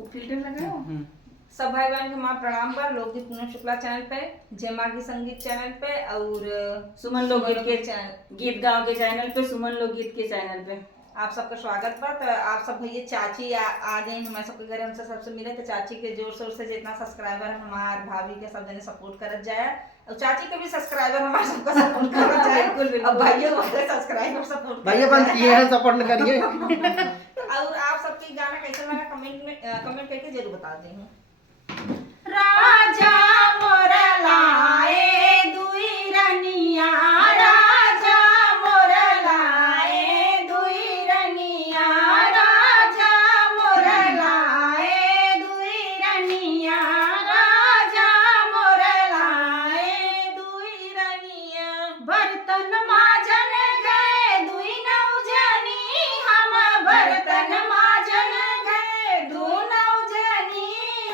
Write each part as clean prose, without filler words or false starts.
वो फिल्टर लगाओ। सब भाई बहन के माँ प्रणाम बा। लोकगीत पूनम शुक्ला चैनल पे, जय माँ की संगीत चैनल पे और सुमन लोकगीत के चैनल, गीत गाँव के चैनल पे, सुमन लोकगीत के चैनल पे आप सबका स्वागत बा। तो आप सब भैया चाची आ गए हमारे सबके घर, हमसे सबसे मिले तो चाची के जोर शोर से जितना सब्सक्राइबर हमार भाभी के सब जने सपोर्ट करत जाए और चाची के भी सब्सक्राइबर हमारे सबका सपोर्ट करत जाए। बिल्कुल अब भाइयों वाले सब्सक्राइबर सपोर्ट भैया बंद किए हैं, सपोर्ट न करिए। और आप सबकी गाना कैसा लगा कमेंट करके जरूर बता दें। राजा मोरा लाए दुई रनिया, राजा मोरा लाए दुई रनिया, राजा मोरा लाए दुई रनिया, राजा मोरा लाए दुई रनिया। बर्तन माजन गए दुई नौजनी, हम बर्तन माजन गए दू नौजनी,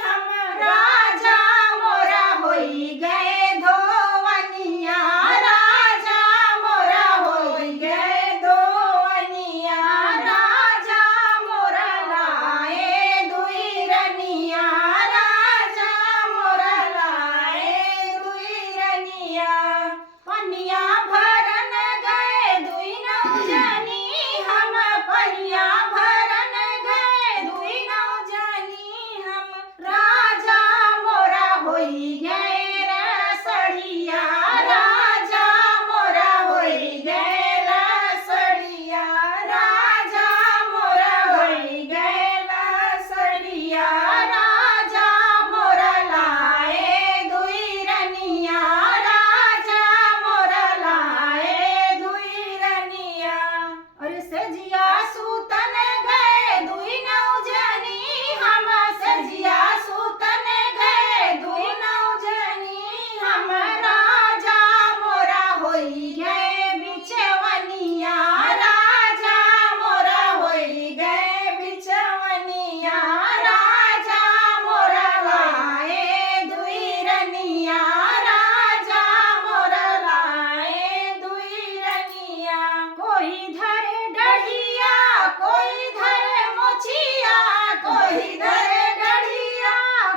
हम राजा मोरा होई गए धोवनिया, राजा मोरा होई गए धोवनिया, राजा मोरा लाए दुई रनिया, राजा मोरा लाए दुई रनिया। पनिया भरन गए दुई नौजनी, हम पनिया भरन गए दुई नौजनी, हम राजा मोरा होई गए रसड़िया, राजा मोरा होई गए रसड़िया, राजा मोरा होई गए रसड़िया, राजा मोरा लाए दुई रनिया, राजा मोरा लाए दुई रनिया। और सजिया सूतन गए दुई नौजनी, हम सजिया सूतन गए दुई नौजनी, हम राजा मोरा होई गए बिचवनिया, राजा मोरा होई गए बिचवनिया, राजा मोरा लाए दुई रनिया, राजा मोरा लाए दुई रनिया। कोई धरे डढ़िया कोई धरे मोछिया, कोई धरे डढ़िया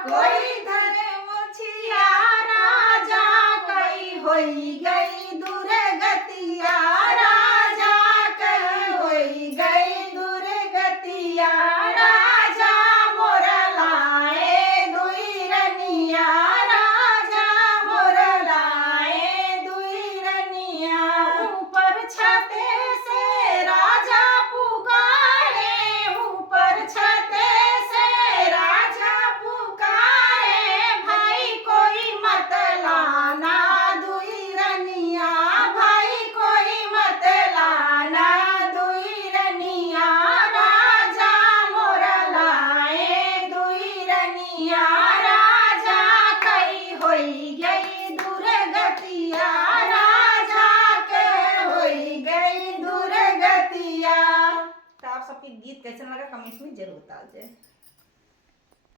कोई धरे मोछिया, राजा कई होई गई दुर्गतिया, राजा कई होई गई दुर्गतिया, राजा मोरा लाए दुई रनिया, राजा मोरा लाए दुई रनिया। ऊपर छते से राजा पुकारे, ऊपर छते से राजा पुकारे, भाई कोई मत लाना दुई रनिया, भाई कोई मत लाना दुई रनिया, राजा मोरा लाए दुई रनिया, राजा कई होई गई दुर्गतिया, राजा के होई गई दुर्गतिया। तो आप सबके गीत कैसे लगा कमेंट्स में जरूर बता दें।